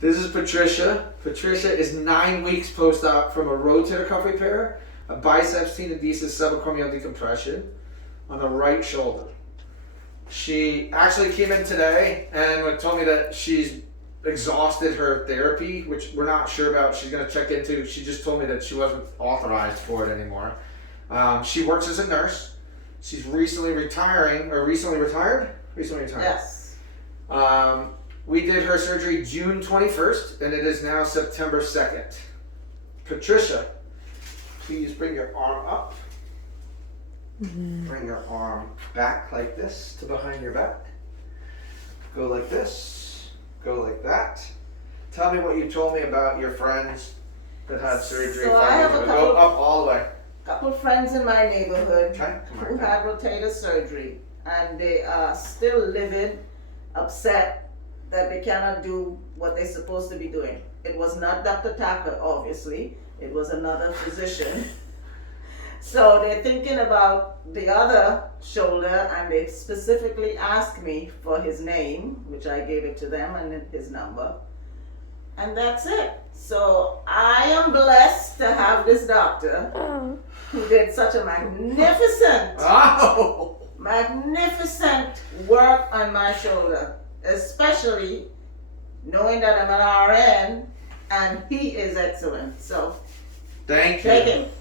This is Patricia. Patricia is 9 weeks post-op from a rotator cuff repair, a biceps tenodesis subacromial decompression on the right shoulder. She actually came in today and told me that she's exhausted her therapy, which we're not sure about. She's going to check into. She just told me that she wasn't authorized for it anymore. She works as a nurse. She's recently retired. Recently retired. Yes. We did her surgery June 21st, and it is now September 2nd. Patricia, please bring your arm up. Bring your arm back like this to behind your back. Go like this. Go like that. Tell me what you told me about your friends that had surgery. So I have a Go up all the way. couple friends in my neighborhood Okay, come on. who had rotator surgery, and they are still livid, upset that they cannot do what they're supposed to be doing. It was not Dr. Thacker, obviously. It was another physician. So they're thinking about the other shoulder, and they specifically asked me for his name, which I gave it to them, and his number. And that's it. So I am blessed to have this doctor who did such a magnificent work on my shoulder, especially knowing that I'm an RN, and he is excellent. So Thank you. take it.